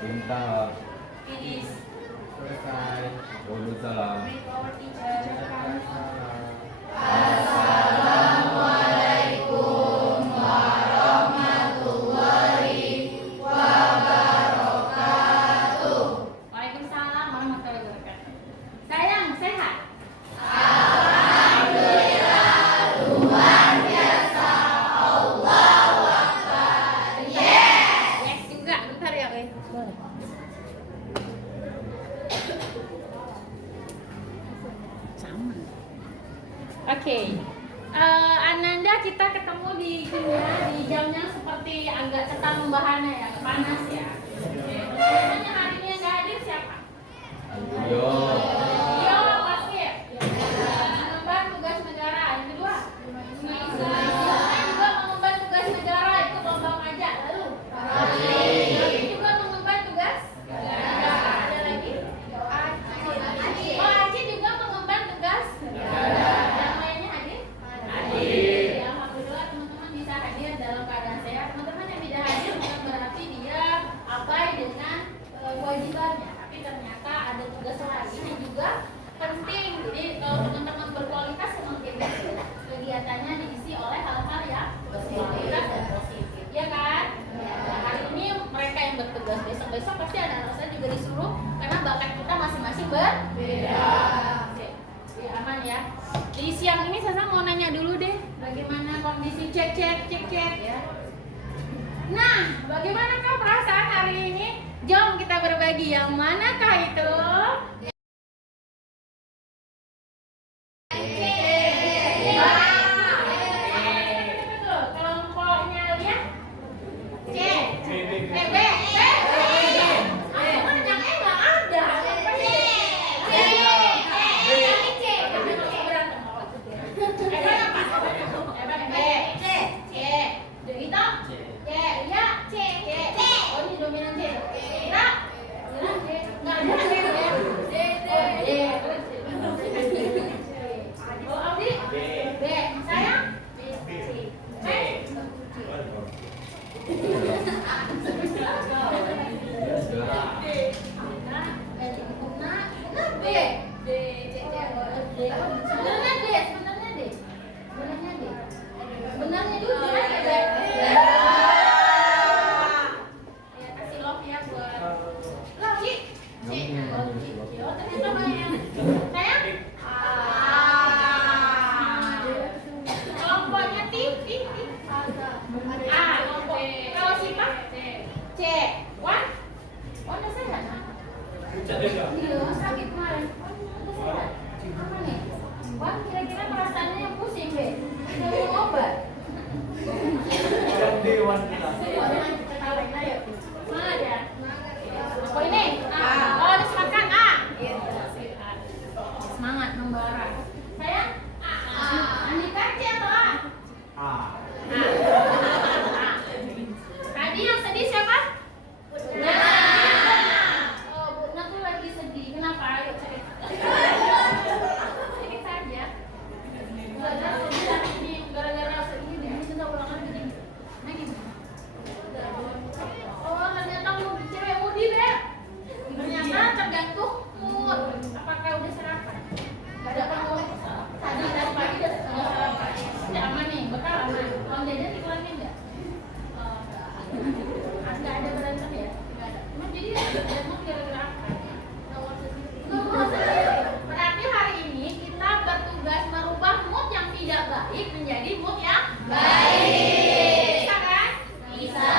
Bintang. Finish. Selesai. Waalaikumsalam. Wait our teacher. Assalamualaikum warahmatullahi wabarakatuh. Waalaikumsalam warahmatullahi wabarakatuh. Sayang, sehat? Alhamdulillah, luar biasa. Allahu Akbar. Yes. Yes juga, bentar ya, boleh. Sama. Oke. Ananda, kita ketemu di jamnya seperti agak ketat membahana ya, panas ya. Oke. Teman-teman hari ini yang nggak hadir siapa? Yo. Yo, pasti ya. Mengemban tugas negara. Yang kedua, saya juga mengemban tugas negara, itu lomba aja. Lalu, Raffi juga mengemban tugas negara. Ada lagi? Oh, Aci juga mengemban tugas negara. Yang lainnya hadir? Hadir. Ya, alhamdulillah teman-teman bisa hadir dalam keadaan sehat. Teman-teman yang tidak hadir bukan berarti dia abai dengan kewajibannya, tapi ternyata ada tugas lain yang juga penting. Jadi kalau teman-teman berkualitas memang kegiatannya diisi oleh hal-hal yang berkualitas dan positif, ya kan? Nah, hari ini mereka yang bertugas, besok-besok pasti ada alasan juga disuruh karena bakat kita masing-masing berbeda. Oke, ya, aman ya. Di siang ini saya mau nanya dulu deh, bagaimana kondisi cek ya. Nah, bagaimanakah perasaan hari ini? Jom kita berbagi, yang manakah itu? Betul, kelompoknya lihat C. B. Aku kan yang E nggak ada. Oh, ini dominan C. Kira? Nggak ada. Oh, Abdi? B. Saya? C. Sebenarnya jujur aja. Ya, kasih love ya buat Logi. Oh, ternyata banyak. Sayang? Kelompoknya T. A. Kelompok. Kalau sifat? C. Wan? Udah sehat? Iya, sakit kemarin. Udah sehat? Apa nih? Wan, kira-kira perasaannya yang pusing deh. Udah minum obat? Semangat ya? Oh ini? Oh, habis makan A. Semangat membara. Sayang? Andika C atau A? A. Tadi yang sedih siapa? Bunda. Oh, Bunda tuh lagi sedih. Kenapa? Ayo cerita. Sedikit saja. Belajar sedih hari ini gara-gara sedih dia sudah ulang lagi. Nah gimana? Oh, ternyata mau cewek mudi deh. Ternyata tergantung mood. Apakah udah sarapan? Gak ada kamu tadi pagi udah sarapan. Ya aman nih, bekal aman. Kalau jajan iklannya enggak? Nggak ada berantem ya? Nggak ada. Cuma jadi ada mood gara-gara apa? Berarti hari ini kita bertugas merubah mood yang tidak baik menjadi mood yang baik. Bisa kan? Bisa.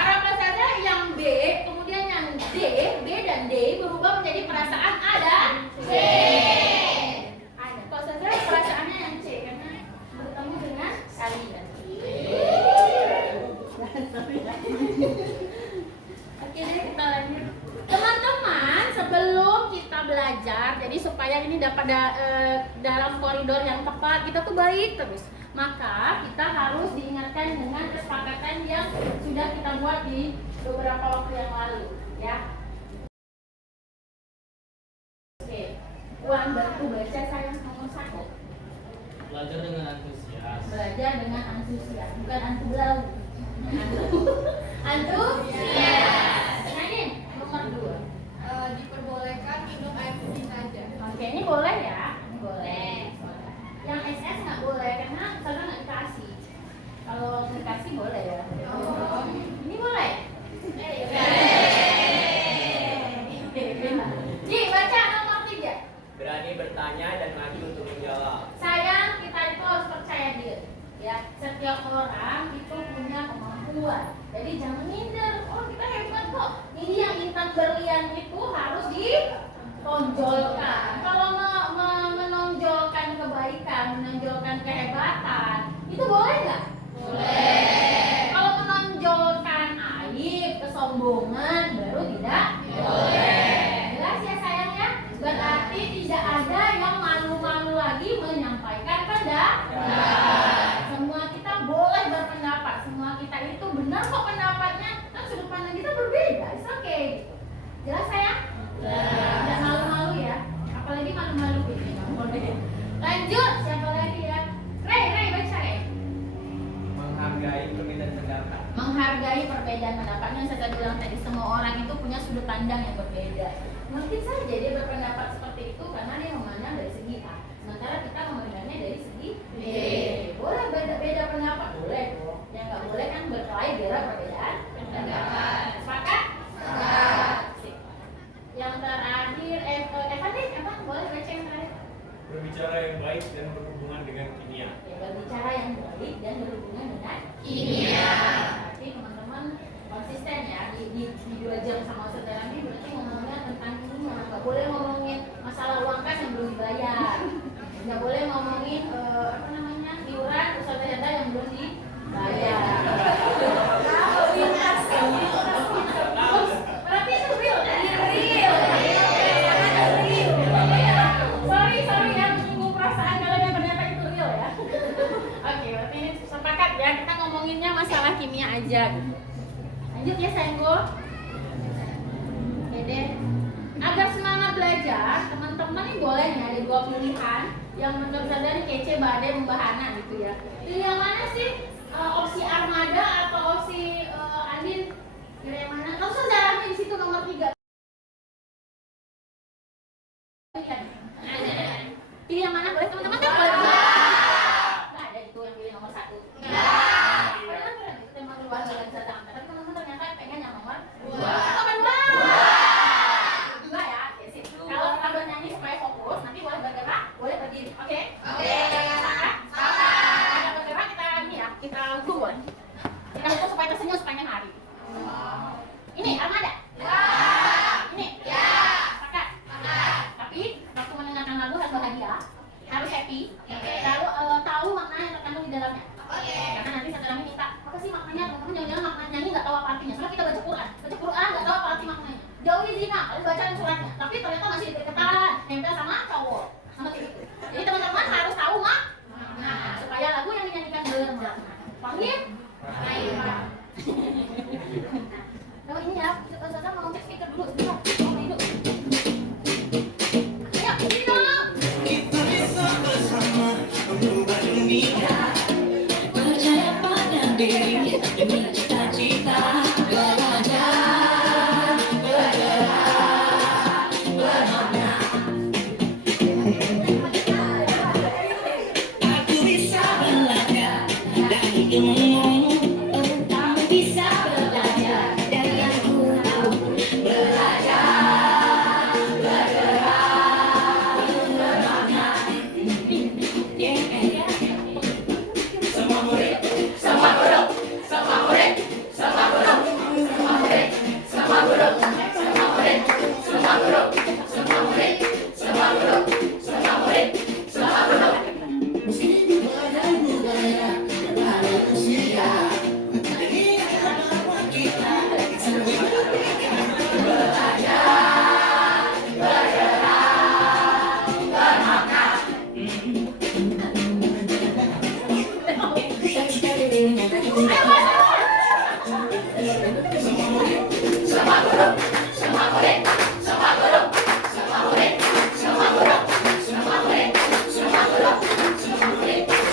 Harapan saja yang B, kemudian yang D, B dan D berubah menjadi perasaan A dan C. Ada. Kok saja perasaannya yang C karena bertemu dengan kalian. Oke deh, kita lanjut. Teman-teman, sebelum kita belajar, jadi supaya ini dapat dalam koridor yang tepat, kita tuh baik terus. Maka kita harus diingatkan dengan kesepakatan yang sudah kita buat di beberapa waktu yang lalu, ya. Oke, Wan bantu baca sayang nomor 1. Belajar dengan antusias. Belajar dengan antusias, bukan antu belau. Antusias. Nadine, kalian itu harus ditonjolkan. Kalau menonjolkan kebaikan, menonjolkan kehebatan, itu boleh nggak? Boleh. Kalau menonjolkan aib, kesombongan, baru tidak Boleh. Jelas ya sayang ya? Berarti tidak ada yang malu-malu lagi menyampaikan pendapat. Semua kita boleh berpendapat. Semua kita itu benar kok pendapatnya. Kan sudut pandang kita berbeda. It's okay. Jelas sayang? Tidak malu-malu ya. Apalagi malu-malu ini. Lanjut. Siapa lagi ya? Ray baca Ray. Menghargai perbedaan pendapat. Menghargai perbedaan pendapat. Yang saya bilang tadi, semua orang itu punya sudut pandang yang berbeda. Mungkin saja dia berpendapat seperti itu karena dia memandang dari segi A, sementara kita memandangnya dari segi B. Boleh beda pendapat, boleh dong. Yang nggak boleh kan berkelahi gara perbedaan pendapat. Sepakat? Sip. Yang terakhir, Evan boleh baca yang terakhir. Berbicara yang baik dan berhubungan dengan kimia. Ya, berbicara yang baik dan berhubungan dengan Kimia. Berarti teman-teman konsisten ya di 2 jam sama saudara ini, berarti ngomongnya tentang kimia. Nggak boleh ngomongin masalah uang kas yang belum dibayar. Nggak boleh ngomongin iuran usaha jasa yang belum dibayar. Berarti itu real. Sorry ya, menyinggung perasaan kalian yang ternyata itu real ya. Oke, berarti ini sepakat ya, kita ngomonginnya masalah kimia aja gitu. Lanjut ya sayangku. Oke deh. Agar semangat belajar, teman-teman ini boleh nih ada 2 pilihan yang menurut sadar kece, badai, membahana gitu ya. Pilih yang mana sih? Opsi armada atau opsi Andin? Pilih yang mana? Kalau saudaranya di situ nomor 3. Pilih yang mana? Boleh teman-teman kan? Boleh. Nggak ada itu yang pilih nomor 1. Keren. Tema keluarga dan sadar. Tapi teman-teman ternyata pengen yang nomor 2. Nomor 2 ya. Oke, sip. Kalau kita bernyanyi supaya fokus, nanti boleh bergerak, boleh berdiri. Oke? Sepakat? Kita bergerak, kita hukum boleh. Kita hukum supaya tersenyum sepanjang hari. Ini armada? Ini? Sepakat? Tapi waktu mendengarkan lagu harus bahagia, harus happy, lalu tahu makna yang terkandung di dalamnya. Karena nanti satu orang minta, apa sih maknanya? Teman-teman jangan-jangan makna nyanyi nggak tahu apa artinya. Soalnya kita baca Quran nggak tahu apa arti maknanya. Jauhi zina, kalian baca suratnya, tapi ternyata masih deket-deketan, nempel sama cowok, sama gitu. Jadi teman-teman harus tahu makna supaya lagu yang dinyanyikan bermakna. Panggil? Nah, ini ya, Ustazah mau cek speaker dulu, sebentar. Hidup. Ayo, sini dong. Kita bisa bersama mengubah dunia. Percaya pada diri demi cita-cita. Belajar, bergerak, bermakna. Aku bisa belajar dari ilmu. Kamu bisa belajar dari aku. Belajar, bergerak, bermakna. Semua murid, semua guru, semua murid, semua guru, semua murid, semua guru, semua murid, semua guru, semua murid, semua guru, semua murid, semua guru. Meski berbagai budaya, berbagai usia, ingat bahwa kita semua belajar, bergerak, bermakna. Semua murid, semua guru, semua murid, semua guru, semua murid, semua guru, semua murid,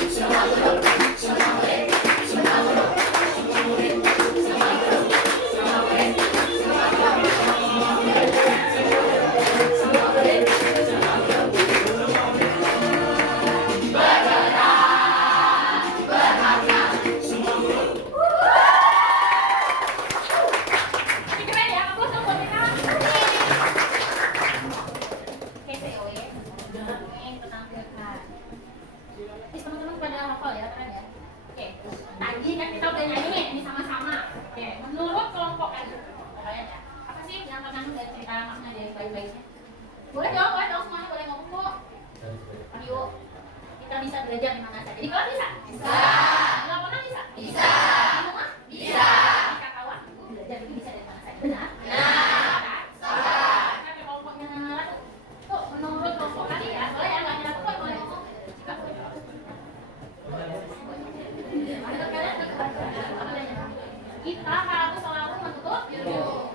semua guru, semua murid, semua guru, semua murid, semua guru, semua murid, semua guru, semua murid, semua guru, semua murid, semua murid, semua guru. Bergerak, bermakna. Semua guru. Ini keren ya, aku sama kita. bisa cerita maksudnya dari baik-baiknya? Boleh dong semuanya boleh ngomong kok. Ayo, kita bisa belajar di mana saja. Di kelas bisa? Bisa. Di lapangan bisa? Bisa. Di rumah? Bisa. Di kawan itu belajar itu bisa dari mana saja. Benar? Benar. Salah. Kan kelompoknya Nara tuh menurut kelompok kalian, boleh ya nggak nyerah tuh boleh ngomong. Jika boleh. Menurut kalian kita harus selalu menutup hidung.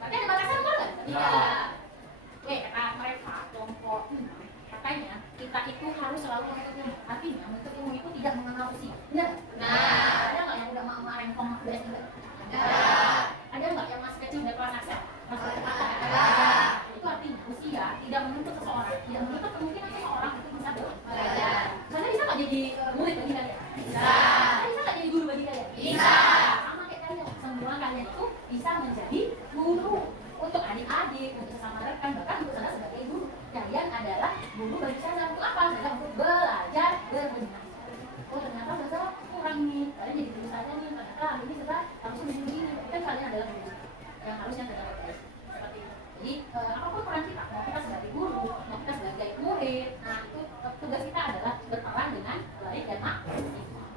Berarti ada batasan boleh? Tidak. Oke, kata mereka kelompok katanya kita itu harus selalu menutup ilmu. Artinya menutup ilmu itu tidak mengenal usia. Benar? Ada nggak yang udah mau rengkong beres juga? Ada nggak yang masih kecil udah kelas akses? Ada. Itu artinya usia tidak menuntut seseorang, tidak menuntut kemungkinan seseorang itu bisa belajar. Karena bisa nggak jadi murid bagi kalian? Bisa. Bisa nggak jadi guru bagi kalian? Bisa. Sama kayak kalian, semua kalian itu bisa menjadi guru untuk adik-adik, untuk sama rekan, bahkan untuk saya sebagai guru. Kalian adalah guru bagi saya untuk apa? Adalah untuk belajar berenang. Oh ternyata bahasa kurang nih, kalian jadi guru saya nih. Ternyata ini sudah harusnya begini. Kan kalian adalah guru yang harusnya tidak baik. Seperti itu. Jadi apapun peran kita, mau kita sebagai guru, mau kita sebagai murid, nah itu tugas kita adalah berperan dengan baik dan maksimal.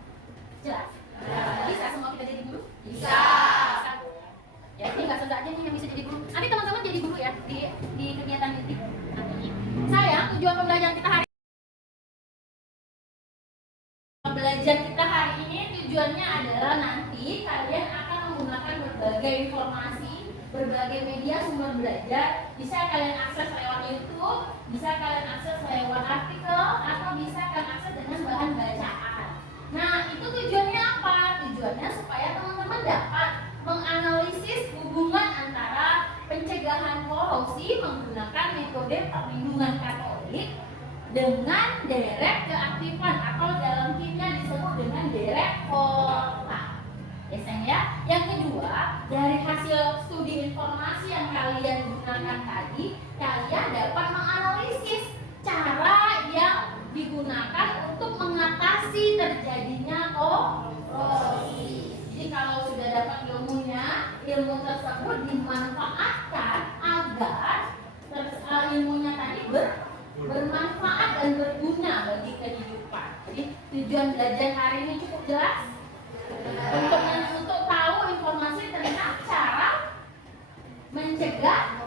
Jelas? Bisa semua kita jadi guru? Bisa. Ya, ini nggak saja aja nih yang bisa jadi guru. Nanti teman-teman jadi guru ya di kegiatan ini. Sayang, tujuan pembelajaran kita hari ini tujuannya adalah nanti kalian akan menggunakan berbagai informasi, berbagai media sumber belajar. Bisa kalian akses lewat YouTube, bisa kalian akses lewat artikel, atau bisa kalian akses dengan bahan bacaan. Nah, itu tujuannya apa? Tujuannya supaya teman-teman dapat menganalisis hubungan antara pencegahan korupsi menggunakan metode perlindungan Katolik dengan derek keaktifan atau dalam kimia disebut dengan derek kontak. Biasanya ya. Yang kedua, dari hasil studi informasi yang kalian gunakan tadi, kalian dapat menganalisis cara yang digunakan untuk mengatasi terjadinya korupsi. Jadi kalau sudah dapat ilmunya, ilmu tersebut dimanfaatkan agar ilmunya tadi bermanfaat dan berguna bagi kehidupan. Jadi tujuan belajar hari ini cukup jelas untuk tahu informasi tentang cara mencegah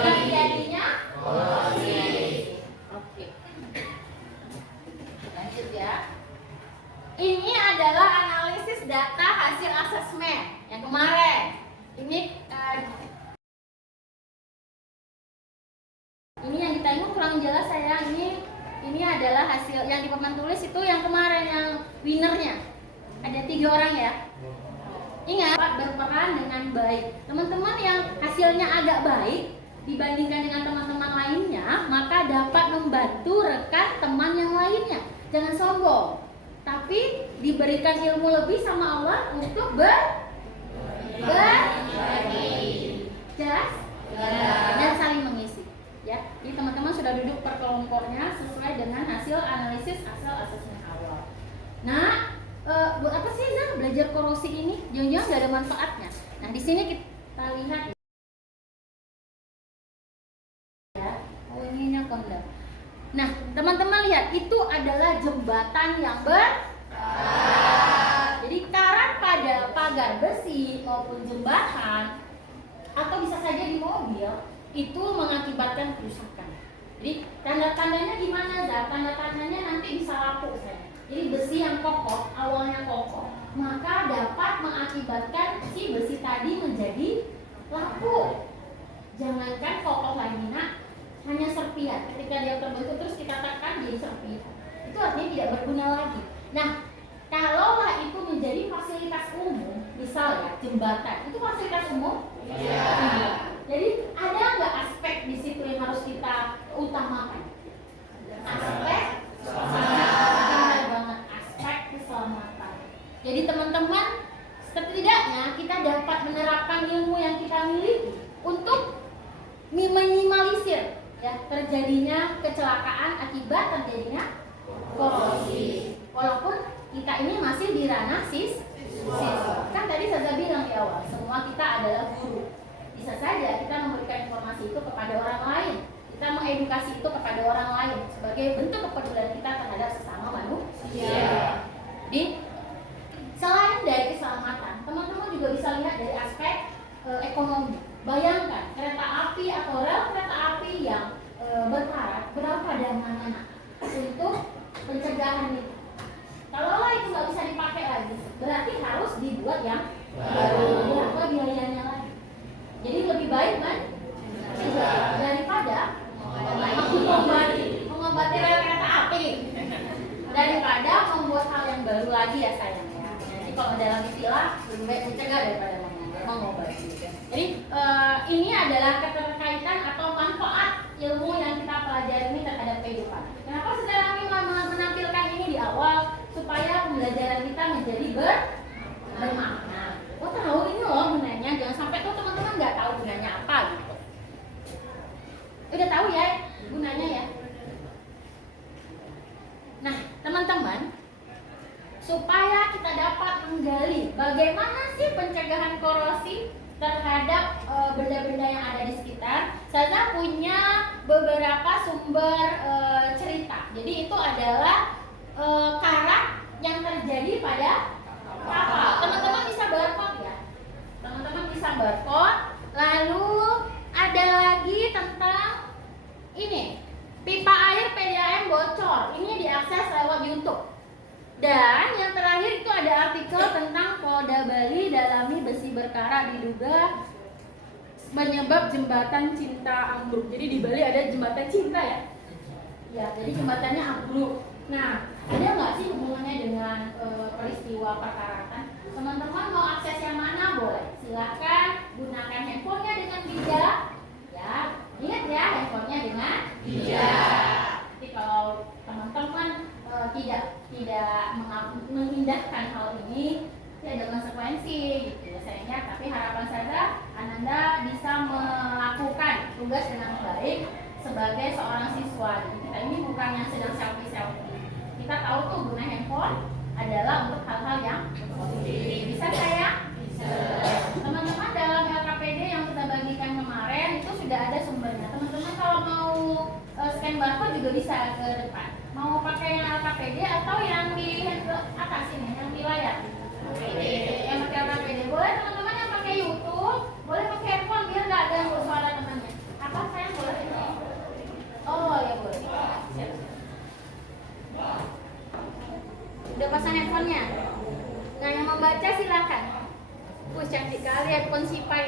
terjadinya korupsi. Oke. Lanjut ya. Ini adalah analisis data hasil asesmen yang kemarin. Ini yang ditengok kurang jelas saya. Ini adalah hasil yang di papan tulis itu yang kemarin yang winnernya. Ada 3 orang ya. Ingat, berperan dengan baik. Teman-teman yang hasilnya agak baik dibandingkan dengan teman-teman lainnya, maka dapat membantu rekan teman yang lainnya. Jangan sombong, tapi diberikan ilmu lebih sama Allah untuk berbagi. Jelas? Dan saling mengisi. Ya, jadi teman-teman sudah duduk per kelompoknya sesuai dengan hasil analisis asal asesmen awal. Nah, buat apa sih Zah belajar korupsi ini? Jangan-jangan nggak ada manfaatnya. Nah, di sini kita lihat ya. Oh, ininya kondang. Nah, teman-teman lihat, itu adalah jembatan yang jadi karat pada pagar besi maupun jembatan atau bisa saja di mobil itu mengakibatkan kerusakan. Jadi tanda-tandanya gimana Zah? Tanda-tandanya nanti bisa lapuk saya. Jadi besi yang kokoh, awalnya kokoh, maka dapat mengakibatkan si besi tadi menjadi lapuk. Jangankan kokoh lagi nak, hanya serpihan. Ketika dia terbentuk terus kita tekan jadi serpihan. Itu artinya tidak berguna lagi. Nah, kalaulah itu menjadi fasilitas umum, misal ya jembatan, itu fasilitas umum? Iya. Jadi ada nggak aspek di situ yang harus kita utamakan? Aspek keselamatan. Jadi teman-teman, setidaknya kita dapat menerapkan ilmu yang kita miliki untuk minimalisir ya terjadinya kecelakaan akibat terjadinya korupsi. Walaupun kita ini masih di ranah siswa. Kan tadi Zaza bilang di awal, semua kita adalah guru. Bisa saja kita memberikan komunikasi itu kepada orang lain sebagai bentuk kepedulian kita terhadap sesama manusia. Jadi selain dari keselamatan, teman-teman juga bisa lihat dari aspek ekonomi. Bayangkan kereta api atau rel kereta api yang berkarat, berapa dananya untuk pencegahan itu? Kalau itu nggak bisa dipakai lagi, berarti harus dibuat yang baru. Berapa biayanya lagi? Jadi lebih baik kan daripada mengobati rel kereta api, daripada membuat hal yang baru lagi ya sayang ya. Jadi kalau dalam istilah lebih baik mencegah daripada mengobati. Jadi ini adalah keterkaitan atau manfaat ilmu yang kita pelajari ini terhadap kehidupan. Kenapa Saudara kami menampilkan ini di awal? Supaya pembelajaran kita menjadi bermakna. Oh tahu ini loh gunanya, jangan sampai tuh teman-teman nggak tahu gunanya apa gitu. Udah tahu ya gunanya ya. Nah teman-teman, supaya kita dapat menggali bagaimana sih pencegahan korosi terhadap benda-benda yang ada di sekitar, saya punya beberapa sumber cerita. Jadi itu adalah karat yang terjadi pada kapal. Teman-teman bisa barcode ya. Teman-teman bisa barcode. Lalu ada lagi tentang ini, pipa air PDAM bocor. Ini diakses lewat YouTube. Dan yang terakhir itu ada artikel tentang Polda Bali dalami besi berkarat diduga penyebab jembatan cinta ambruk. Jadi di Bali ada jembatan cinta ya. Ya, jadi jembatannya ambruk. Nah, ada nggak sih hubungannya dengan peristiwa perkaratan? Teman-teman mau akses yang mana boleh? Silahkan gunakan handphonenya dengan bijak. Ya, ingat ya handphonenya dengan bijak. Jadi kalau teman-teman tidak mengindahkan hal ini, ada konsekuensi gitu ya sayangnya. Tapi harapan saya Ananda bisa melakukan tugas dengan baik sebagai seorang siswa. Kita ini bukan yang sedang selfie. Kita tahu tuh guna handphone adalah untuk hal-hal yang positif. Bisa saya? Bisa. Teman-teman dalam LKPD yang kita bagikan kemarin itu sudah ada sumbernya. Teman-teman kalau mau scan barcode juga bisa ke depan. Mau pakai yang LKPD atau yang di atas ini, yang di layar? Yang pakai LKPD. Boleh teman-teman yang pakai YouTube, boleh pakai handphone biar nggak ganggu suara temannya. Apa saya boleh? Oh ya boleh. Siap. Udah pasang handphonenya? Nah yang membaca silakan. Cantik kali handphone si Pai